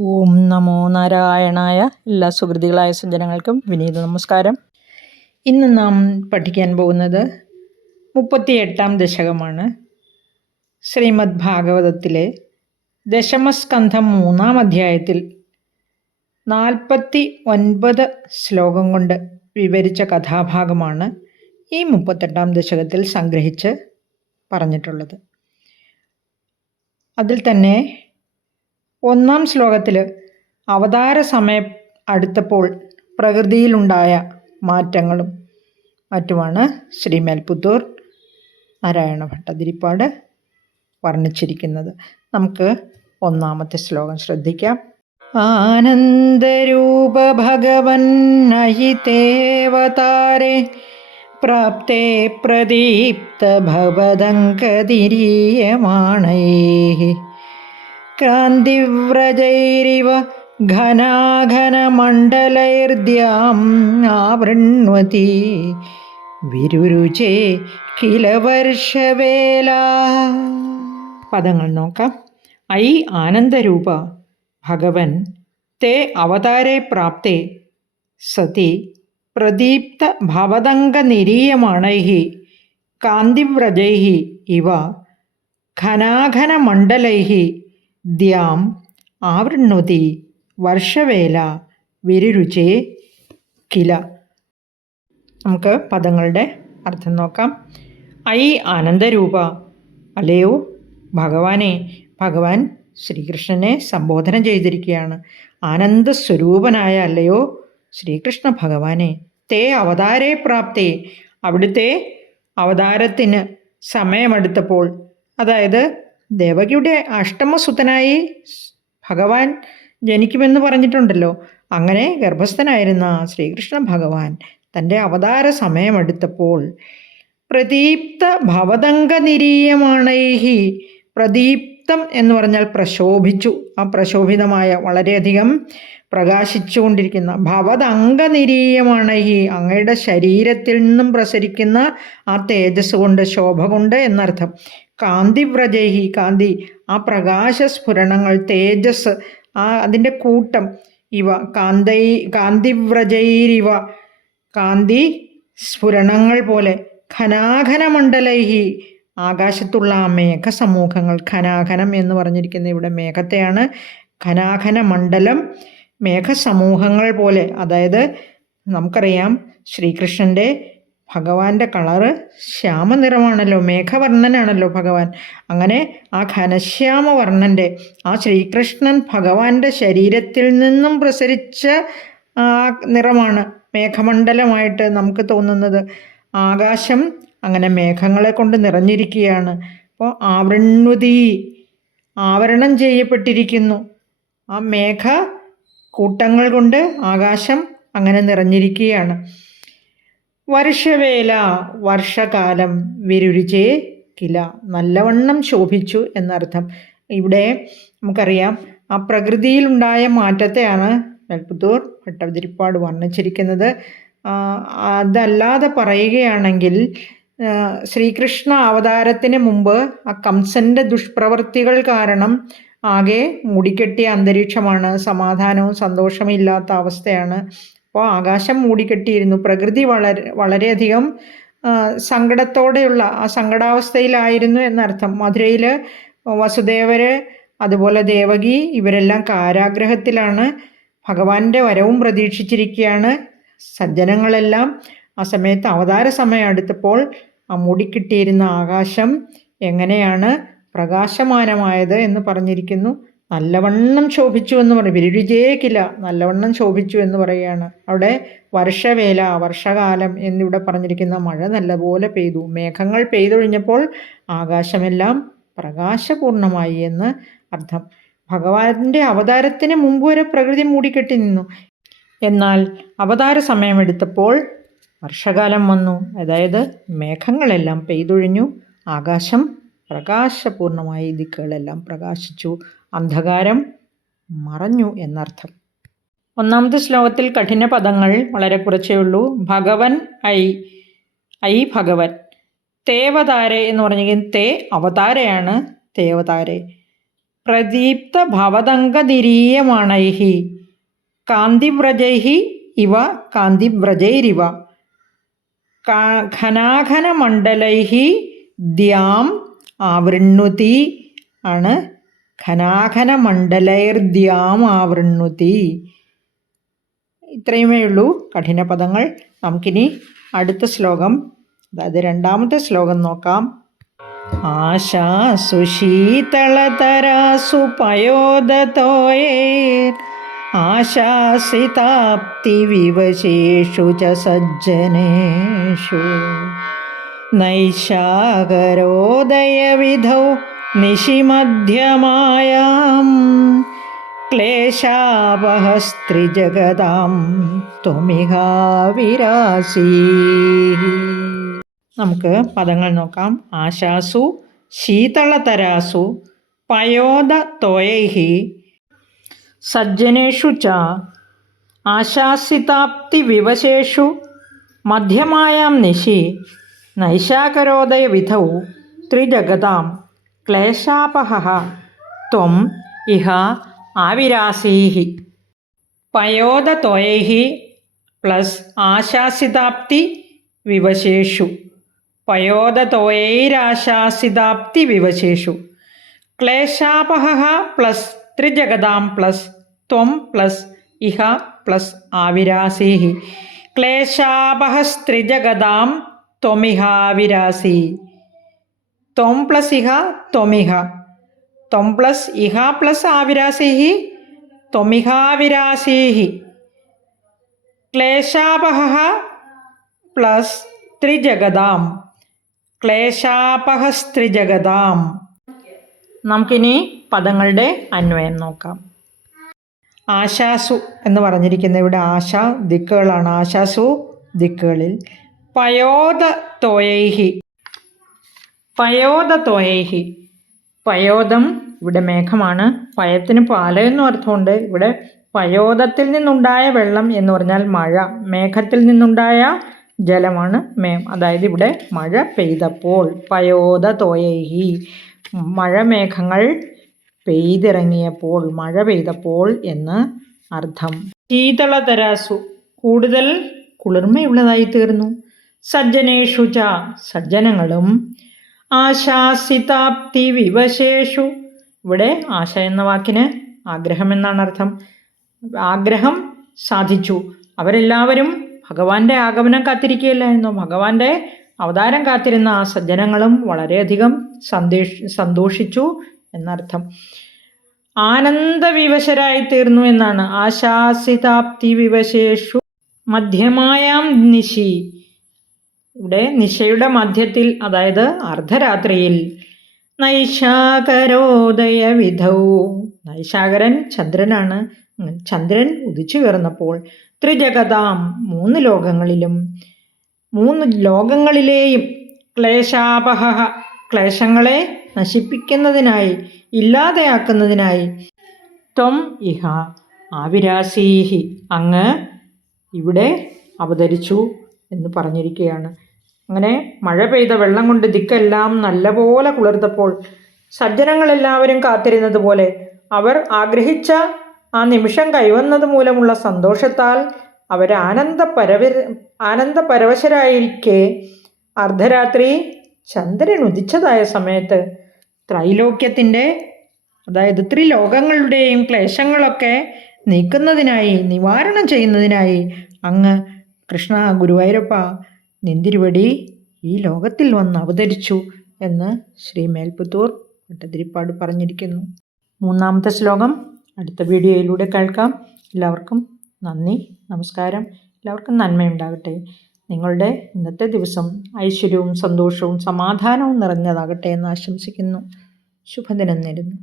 ഓം നമോ നാരായണായ എല്ലാ സുഹൃതികളായ സജ്ജനങ്ങൾക്കും വിനീത നമസ്കാരം. ഇന്ന് നാം പഠിക്കാൻ പോകുന്നത് മുപ്പത്തിയെട്ടാം ദശകമാണ്. ശ്രീമദ് ഭാഗവതത്തിലെ ദശമസ്കന്ധം മൂന്നാം അധ്യായത്തിൽ നാൽപ്പത്തി ഒൻപത് ശ്ലോകം കൊണ്ട് വിവരിച്ച കഥാഭാഗമാണ് ഈ മുപ്പത്തെട്ടാം ദശകത്തിൽ സംഗ്രഹിച്ച് പറഞ്ഞിട്ടുള്ളത്. അതിൽ തന്നെ ഒന്നാം ശ്ലോകത്തിൽ അവതാര സമയം അടുത്തപ്പോൾ പ്രകൃതിയിലുണ്ടായ മാറ്റങ്ങളും മറ്റുമാണ് ശ്രീ മേൽപുത്തൂർ നാരായണ ഭട്ടതിരിപ്പാട് വർണിച്ചിരിക്കുന്നത്. നമുക്ക് ഒന്നാമത്തെ ശ്ലോകം ശ്രദ്ധിക്കാം. ആനന്ദരൂപ ഭഗവൻ അഹിതേവതാരെ പ്രാപ്തേ പ്രദീപ്ത ഭവദങ്കതിരീയമാണൈ ക്രാന്തിവ്രജൈരിവ ഘനാഘനമണ്ഡലൈർദ്യാം ആവൃണ്വതി. വിരുരുചേ കില വർഷവേല പദങ്ങൾ നോക്കാം. ഐ ആനന്ദരൂപ ഭഗവൻ. തേ അവതാരെ പ്രാപ്തേ. സതി പ്രദീപ്ത ഭവതംഗനിരീയമാണൈ കാന്തിവ്രജൈ ഇവ ഘനാഘനമണ്ഡലൈ ദ്യാം ആവൃണ്ണുതി വർഷവേല വിരുരുചേ കില. നമുക്ക് പദങ്ങളുടെ അർത്ഥം നോക്കാം. ഐ ആനന്ദരൂപ. അല്ലയോ? ഭഗവാനെ ഭഗവാൻ ശ്രീകൃഷ്ണനെ സംബോധന ചെയ്തിരിക്കുകയാണ്. ആനന്ദ ആനന്ദസ്വരൂപനായ അല്ലയോ? ശ്രീകൃഷ്ണ ഭഗവാനെ തേ അവതാരേ പ്രാപ്തി. അവിടുത്തെ അവതാരത്തിന് സമയമെടുത്തപ്പോൾ അതായത് ദേവകിയുടെ അഷ്ടമസുതനായി ഭഗവാൻ ജനിക്കുമെന്ന് പറഞ്ഞിട്ടുണ്ടല്ലോ. അങ്ങനെ ഗർഭസ്ഥനായിരുന്ന ശ്രീകൃഷ്ണ ഭഗവാൻ തന്റെ അവതാര സമയമെടുത്തപ്പോൾ പ്രദീപ്ത ഭവതംഗനിരീയമാണൈഹി പ്രദീപ്തം എന്ന് പറഞ്ഞാൽ പ്രശോഭിച്ചു. ആ പ്രശോഭിതമായ വളരെയധികം പ്രകാശിച്ചുകൊണ്ടിരിക്കുന്ന ഭവതംഗനിരീയമാണ് ഈ അങ്ങയുടെ ശരീരത്തിൽ നിന്നും പ്രസരിക്കുന്ന ആ തേജസ് കൊണ്ട് ശോഭ കൊണ്ട് എന്നർത്ഥം. കാന്തിവ്രജൈഹി കാന്തി ആ പ്രകാശ സ്ഫുരണങ്ങൾ തേജസ് ആ അതിന്റെ കൂട്ടം ഇവ കാന്തൈ കാന്തിവ്രജൈരിവ കാന്തി സ്ഫുരണങ്ങൾ പോലെ ഘനാഘനമണ്ഡലൈഹി ആകാശത്തുള്ള ആ മേഘസമൂഹങ്ങൾ ഘനാഘനം എന്ന് പറഞ്ഞിരിക്കുന്ന ഇവിടെ മേഘത്തെയാണ്. ഘനാഘന മണ്ഡലം മേഘസമൂഹങ്ങൾ പോലെ. അതായത് നമുക്കറിയാം ശ്രീകൃഷ്ണന്റെ ഭഗവാന്റെ കളറ് ശ്യാമനിറമാണല്ലോ മേഘവർണനാണല്ലോ ഭഗവാൻ. അങ്ങനെ ആ ഘനശ്യാമവർണന്റെ ആ ശ്രീകൃഷ്ണൻ ഭഗവാന്റെ ശരീരത്തിൽ നിന്നും പ്രസരിച്ച ആ നിറമാണ് മേഘമണ്ഡലമായിട്ട് നമുക്ക് തോന്നുന്നത്. ആകാശം അങ്ങനെ മേഘങ്ങളെ കൊണ്ട് നിറഞ്ഞിരിക്കുകയാണ്. അപ്പോൾ ആവൃണ്വതി ആവരണം ചെയ്യപ്പെട്ടിരിക്കുന്നു. ആ മേഘ കൂട്ടങ്ങൾ കൊണ്ട് ആകാശം അങ്ങനെ നിറഞ്ഞിരിക്കുകയാണ്. വർഷവേല വർഷകാലം വിരുചേ കില നല്ലവണ്ണം ശോഭിച്ചു എന്നർത്ഥം. ഇവിടെ നമുക്കറിയാം ആ പ്രകൃതിയിലുണ്ടായ മാറ്റത്തെയാണ് നെൽപ്പുത്തൂർ ഭട്ടതിരിപ്പാട് വർണിച്ചിരിക്കുന്നത്. അതല്ലാതെ പറയുകയാണെങ്കിൽ ശ്രീകൃഷ്ണ അവതാരത്തിന് മുമ്പ് ആ കംസന്റെ ദുഷ്പ്രവർത്തികൾ കാരണം ആകെ മൂടിക്കെട്ടിയ അന്തരീക്ഷമാണ്. സമാധാനവും സന്തോഷവും ഇല്ലാത്ത അവസ്ഥയാണ്. അപ്പോൾ ആകാശം മൂടിക്കെട്ടിയിരുന്നു. പ്രകൃതി വളരെ വളരെയധികം സങ്കടത്തോടെയുള്ള ആ സങ്കടാവസ്ഥയിലായിരുന്നു എന്നർത്ഥം. മധുരയിൽ വസുദേവര് അതുപോലെ ദേവകി ഇവരെല്ലാം കാരാഗ്രഹത്തിലാണ് ഭഗവാന്റെ വരവും പ്രതീക്ഷിച്ചിരിക്കുകയാണ് സജ്ജനങ്ങളെല്ലാം ആ സമയത്ത് അവതാര സമയം അടുത്തപ്പോൾ ആ മൂടിക്കിട്ടിയിരുന്ന ആകാശം എങ്ങനെയാണ് പ്രകാശമാനമായത് എന്ന് പറഞ്ഞിരിക്കുന്നു. നല്ലവണ്ണം ശോഭിച്ചു എന്ന് പറയും വിരുചേക്കില്ല നല്ലവണ്ണം ശോഭിച്ചു എന്ന് പറയുകയാണ്. അവിടെ വർഷവേല വർഷകാലം എന്നിവിടെ പറഞ്ഞിരിക്കുന്ന മഴ നല്ലപോലെ പെയ്തു. മേഘങ്ങൾ പെയ്തൊഴിഞ്ഞപ്പോൾ ആകാശമെല്ലാം പ്രകാശപൂർണമായി എന്ന് അർത്ഥം. ഭഗവാന്റെ അവതാരത്തിന് മുമ്പ് വരെ പ്രകൃതി മൂടിക്കെട്ടി നിന്നു. എന്നാൽ അവതാര സമയമെടുത്തപ്പോൾ വർഷകാലം വന്നു. അതായത് മേഘങ്ങളെല്ലാം പെയ്തൊഴിഞ്ഞു. ആകാശം പ്രകാശപൂർണമായി ദിക്കുകളെല്ലാം പ്രകാശിച്ചു. അന്ധകാരം മറഞ്ഞു എന്നർത്ഥം. ഒന്നാമത്തെ ശ്ലോകത്തിൽ കഠിന പദങ്ങൾ വളരെ കുറച്ചേ ഉള്ളൂ. ഭഗവൻ ഐ ഐ ഭഗവൻ. തേവതാരെ എന്ന് പറഞ്ഞെങ്കിൽ തേ അവതാരയാണ് തേവതാരെ പ്രദീപ്ത ഭവതംഗതിരീയമാണൈഹി കാന്തിവ്രജൈഹി ഇവ കാന്തിവ്രജൈരിവ. ഘനാഘനമണ്ഡലൈः ദ്യാം ആവൃണ്ണുതി ആണ്. ഘനാഘനമണ്ഡലൈർദ്യാം ആവൃണ്ണുതി. ഇത്രയുമേ ഉള്ളൂ കഠിന പദങ്ങൾ. നമുക്കിനി അടുത്ത ശ്ലോകം അതായത് രണ്ടാമത്തെ ശ്ലോകം നോക്കാം. ആശാ ശീതളതരാസു പയോദതോയേർ ആശാസിതാപ്തിവിവശേഷു ച സജ്ജനേഷു. നൈശാകരോദയവിധൗ നിശിമധ്യമായാം. ക്ലേശാപഹസ്ത്രിജഗതാം ത്വമിഹാവിരാസീ. നമുക്ക് പദങ്ങൾ നോക്കാം. ആശാസു ശീതളതരാസു പയോദ തോയൈഹി സജ്ജനേഷു ച ആശാസിതാപ്തിവിവശേഷു മധ്യമായാം നിശി നൈശാകരോദയ വിധൗ ത്രിജഗതാം ക്ലേശാപഹ ത്വം ഇഹ ആവിരാസീഹി പയോദതോയൈ പ്ലസ് ആശാസിതാപ്തി വിവശേഷു പയോദതോയൈരാശാസിതാപ്തി വിവശേഷു ക്ലേശാപഹ പ്ലസ് ത്രിജഗതാം പ്ലസ് ത്വം പ്ലസ് ഇഹ പ്ലസ് ആവിരാസീഹി. ക്ലേശാപഹസ്ത്രിജഗതാം ത്വമിഹാവിരാസി. ത്വം പ്ലസ് ഇഹ ത്വമിഹ. ത്വം പ്ലസ് ഇഹ പ്ലസ് ആവിരാസീഹി ത്വമിഹാവിരാസീഹി. ക്ലേശാപഹ പ്ലസ് ത്രിജഗതാം ക്ലേശാപഹസ്ത്രിജഗതാം നമുക്കിനി പദങ്ങളുടെ അന്വയം നോക്കാം. ആശാസു എന്ന് പറഞ്ഞിരിക്കുന്ന ഇവിടെ ആശ ദിക്കുകളാണ്. ആശാസു ദിക്കുകളിൽ പയോദ തോയൈഹി പയോദ തോയൈഹി പയോദം ഇവിടെ മേഘമാണ്. പയത്തിന് പാല എന്നും അർത്ഥമുണ്ട്. ഇവിടെ പയോദത്തിൽ നിന്നുണ്ടായ വെള്ളം എന്ന് പറഞ്ഞാൽ മഴ. മേഘത്തിൽ നിന്നുണ്ടായ ജലമാണ് മേ അതായത് ഇവിടെ മഴ പെയ്തപ്പോൾ. പയോദ തോയൈഹി മഴമേഘങ്ങൾ പെയ്തിറങ്ങിയപ്പോൾ മഴ പെയ്തപ്പോൾ എന്ന് അർത്ഥം. ശീതള തരാസു കൂടുതൽ കുളിർമയുള്ളതായി തീർന്നു സജ്ജനേഷു ച സജ്ജനങ്ങളും ആശാസിതാപ്തി വിവശേഷു ഇവിടെ ആശ എന്ന വാക്കിന് ആഗ്രഹം എന്നാണ് അർത്ഥം. ആഗ്രഹം സാധിച്ചു. അവരെല്ലാവരും ഭഗവാന്റെ ആഗമനം കാത്തിരിക്കുകയല്ലായിരുന്നു? ഭഗവാന്റെ അവതാരം കാത്തിരുന്ന ആ സജ്ജനങ്ങളും വളരെയധികം സന്തോഷ സന്തോഷിച്ചു. എന്നർത്ഥം. ആനന്ദവിവശരായി തീർന്നു എന്നാണ്. ആശാസിതാപ്തി വിവശേഷു മധ്യമായാം നിശി. ഇവിടെ നിശയുടെ മധ്യത്തിൽ അതായത് അർദ്ധരാത്രിയിൽ നൈശാകരോദയ വിധൗ നൈശാകരൻ ചന്ദ്രനാണ്. ചന്ദ്രൻ ഉദിച്ചു കയറുന്നപ്പോൾ ത്രിജഗതാം മൂന്ന് ലോകങ്ങളിലും മൂന്ന് ലോകങ്ങളിലെയും ക്ലേശാപഹ ക്ലേശങ്ങളെ നശിപ്പിക്കുന്നതിനായി ഇല്ലാതെയാക്കുന്നതിനായി. ത്വം ഇഹ ആവിരാസീഹി. അങ്ങ് ഇവിടെ അവതരിച്ചു എന്ന് പറഞ്ഞിരിക്കുകയാണ്. അങ്ങനെ മഴ പെയ്ത വെള്ളം കൊണ്ട് ദിക്കെല്ലാം നല്ലപോലെ കുളിർത്തപ്പോൾ സജ്ജനങ്ങളെല്ലാവരും കാത്തിരുന്നത് പോലെ അവർ ആഗ്രഹിച്ച ആ നിമിഷം കൈവന്നത് മൂലമുള്ള സന്തോഷത്താൽ അവർ ആനന്ദ പരവ ആനന്ദ പരവശരായിരിക്കെ അർദ്ധരാത്രി ചന്ദ്രൻ ഉദിച്ചതായ സമയത്ത് ത്രൈലോക്യത്തിന്റെ അതായത് ത്രിലോകങ്ങളുടെയും ക്ലേശങ്ങളൊക്കെ നീക്കുന്നതിനായി നിവാരണം ചെയ്യുന്നതിനായി അങ്ങ് കൃഷ്ണ ഗുരുവായൂരപ്പ നിന്തിരുവടി ഈ ലോകത്തിൽ വന്ന് അവതരിച്ചു എന്ന് ശ്രീ മേൽപുത്തൂർ ഭട്ടതിരിപ്പാട് പറഞ്ഞിരിക്കുന്നു. മൂന്നാമത്തെ ശ്ലോകം അടുത്ത വീഡിയോയിലൂടെ കേൾക്കാം. എല്ലാവർക്കും നന്ദി നമസ്കാരം. എല്ലാവർക്കും നന്മയുണ്ടാകട്ടെ. നിങ്ങളുടെ ഇന്നത്തെ ദിവസം ഐശ്വര്യവും സന്തോഷവും സമാധാനവും നിറഞ്ഞതാകട്ടെ എന്ന് ആശംസിക്കുന്നു. ശുഭദിനം നേരുന്നു.